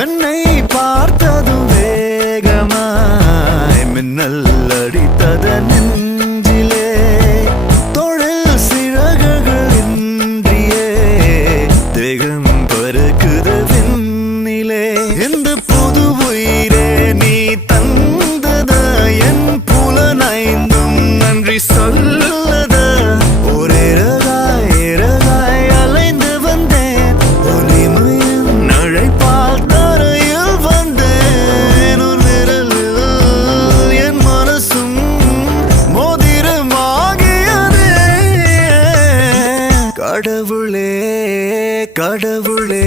கண்ணை பார்த்ததும் வேகமாய் மின்னல் அடித்தத நெஞ்சிலே தொழில் சிறகுகள் இன்றியே தேகம் பறக்குது விண்ணிலே இந்த புது உயிரே நீ தந்தத என் புலனைந்தும் நன்றி சொல்லத ஒரே ரகாய் அலைந்து வந்தேன் ஒளிமையின் நழைப்பால் தரையில் வந்தேன் ஒரு விரலில் என் மனசும் மோதிரமாகியதே கடவுளே கடவுளே